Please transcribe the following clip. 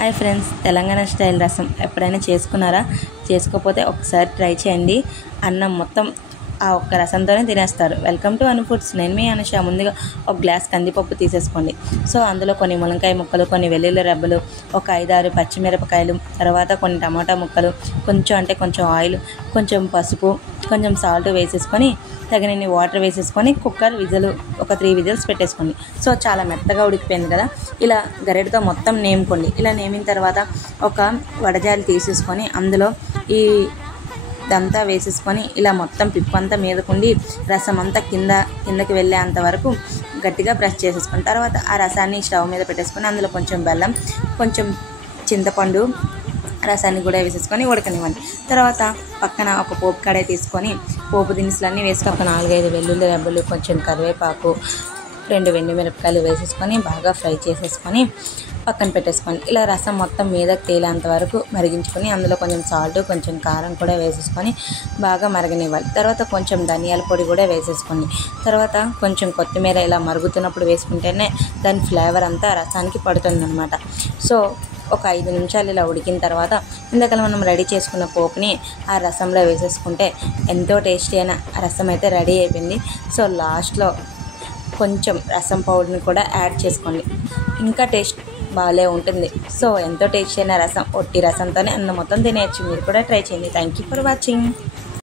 Hi friends, Telangana style రసం ఎప్పుడైనా చేసుకున్నారా? చేసుకోకపోతే ఒకసారి ట్రై చేయండి. అన్నం మొత్తం ఆ ఒక్క రసంతోనే తినేస్తారు. Welcome to Anu foods. నేను మీ అనుష. ముందుగా ఒక గ్లాస్ కందిపప్పు తీసేసుకోండి. సో అందులో కొన్ని మునక్కాయ ముక్కలు, కొన్ని వెల్లుల్లి రెబ్బలు, ఒక 5-6 పచ్చిమిరపకాయలు, తర్వాత కొన్ని టమాటా ముక్కలు, కొంచెం ఆయిల్, కొంచెం పసుపు, కొంచెం సాల్ట్ వేసేసుకొని తగినన్ని వాటర్ వేసేసుకొని కుక్కర్ విజిల్ ఒక 3 విజిల్స్ పెట్టేసుకోండి. సో చాలా మెత్తగా ఉడికిపోయింది కదా, ఇలా గరిటతో మొత్తం నేముకోండి. ఇలా నేమిన తర్వాత ఒక వడజాలి తీసేసుకొని అందులో ఈ దంతా వేసేసుకొని ఇలా మొత్తం పిప్పంతా మీదకుండి రసం అంతా కిందకి వెళ్ళేంత వరకు గట్టిగా ప్రెస్ చేసేసుకొని తర్వాత ఆ రసాన్ని స్టవ్ మీద పెట్టేసుకొని అందులో కొంచెం బెల్లం, కొంచెం చింతపండు రసాన్ని కూడా వేసేసుకొని ఉడకనివ్వండి. తర్వాత పక్కన ఒక పోపు కడాయి తీసుకొని పోపు దినుసులన్నీ వేసుకొని ఒక 4-5 వెల్లుల్లి రెబ్బలు, కొంచెం కరివేపాకు, 2 ఎండుమిరపకాయలు వేసేసుకొని బాగా ఫ్రై చేసేసుకొని పక్కన పెట్టేసుకొని ఇలా రసం మొత్తం మీదకి తేలేంత వరకు మరిగించుకొని అందులో కొంచెం సాల్ట్, కొంచెం కారం కూడా వేసేసుకొని బాగా మరగనివ్వాలి. తర్వాత కొంచెం ధనియాల పొడి కూడా వేసేసుకోండి. తర్వాత కొంచెం కొత్తిమీర ఇలా మరుగుతున్నప్పుడు వేసుకుంటేనే దాని ఫ్లేవర్ అంతా రసానికి పడుతుందన్నమాట. సో ఒక 5 నిమిషాలు ఇలా ఉడికిన తర్వాత ఇందాక మనం రెడీ చేసుకున్న పోపుని ఆ రసంలో వేసేసుకుంటే ఎంతో టేస్టీ అయిన రసం అయితే రెడీ అయిపోయింది. సో లాస్ట్లో కొంచెం రసం పౌడర్ని కూడా యాడ్ చేసుకోండి, ఇంకా టేస్ట్ బాగాలే ఉంటుంది. సో ఎంతో టేస్టీ అయిన రసం, ఒట్టి రసంతోనే అన్నం మొత్తం తినేయచ్చు. మీరు కూడా ట్రై చేయండి. Thank you for watching.